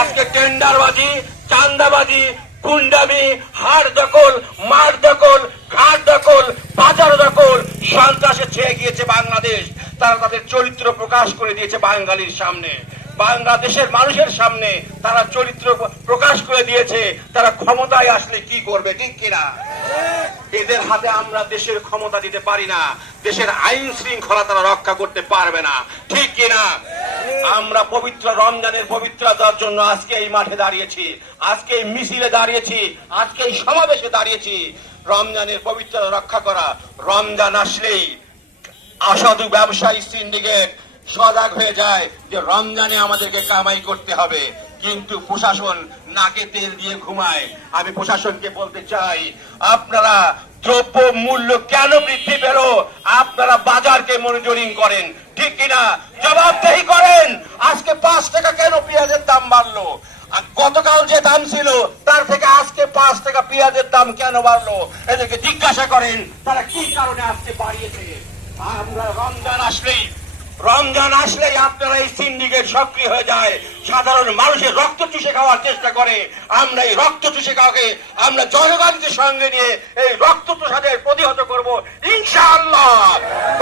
আজকে টেন্ডারবাজি, চান্দাবাজি, গুন্ডামি, হাড় দখল, মার দখল, ঘাট দখল, বাজার দখল সন্ত্রাসে ছেয়ে গিয়েছে বাংলাদেশ। তারা তাদের চরিত্র প্রকাশ করে দিয়েছে বাঙালির সামনে। বাংলাদেশের মানুষের সামনে তারা চরিত্র প্রকাশ করে দিয়েছে। তারা ক্ষমতায় আসলে কি করবে, ঠিক কিনা? এদের হাতে আমরা দেশের ক্ষমতা দিতে পারি না। দেশের আইন শৃঙ্খলা তারা রক্ষা করতে পারবে না, ঠিক কিনা? আমরা পবিত্র রমজানের পবিত্রতার জন্য আজকে এই মাঠে দাঁড়িয়েছি, আজকে এই মিছিলে দাঁড়িয়েছি, আজকে এই সমাবেশে দাঁড়িয়েছি। রমজানের পবিত্রতা রক্ষা করা, রমজান আসলেই অসাধু ব্যবসায়ী সিন্ডিকেট সজাগ হয়ে যায় যে রমজানে আমাদেরকে কামাই করতে হবে। কিন্তু প্রশাসন নাকে তেল দিয়ে ঘুমায়। আমি প্রশাসনকে বলতে চাই, আপনারা দ্রব্য মূল্য কেন বৃদ্ধি পেল? আপনারা বাজারকে মনিটরিং করেন, ঠিক কিনা? জবাবদেহি করেন। আজকে পাঁচ টাকা কেন পেঁয়াজের দাম বাড়লো? গতকাল যে দাম ছিল, তার থেকে আজকে পাঁচ টাকা পেঁয়াজের দাম কেন বাড়লো? এদেরকে জিজ্ঞাসা করেন, তারা কি কারণে আজকে বাড়িয়েছে? আমরা রমজান আসলেই রমজান আসলেই আপনারা এই সিন্ডিকেট সক্রিয় হয়ে যায়। সাধারণ মানুষের রক্ত চুষে খাওয়ার চেষ্টা করে। আমরা এই রক্ত চুষে খাওয়াকে, আমরা জনগণকে সঙ্গে নিয়ে এই রক্ত চুষাদের প্রতিহত করব ইনশাআল্লাহ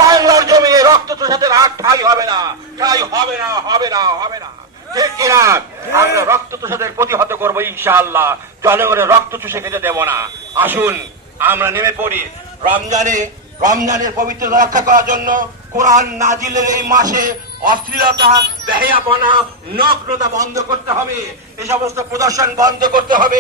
বাংলার জমি এই রক্ত চুষাদের আর ঠাই হবে না। ঠাই হবে না হবে না হবে না। আমরা রক্ত প্রতিহত করব ইনশাআল্লাহ। জনগণের রক্ত চুষে খেতে দেব না। আসুন, আমরা নেমে পড়ি। রমজানে, রমজানের পবিত্রতা রক্ষা করার জন্য কোরআন নাজিলের এই মাসে অশ্লীলতা, বেহায়াপনা, নগ্নতা বন্ধ করতে হবে। এ সমস্ত প্রদর্শন বন্ধ করতে হবে।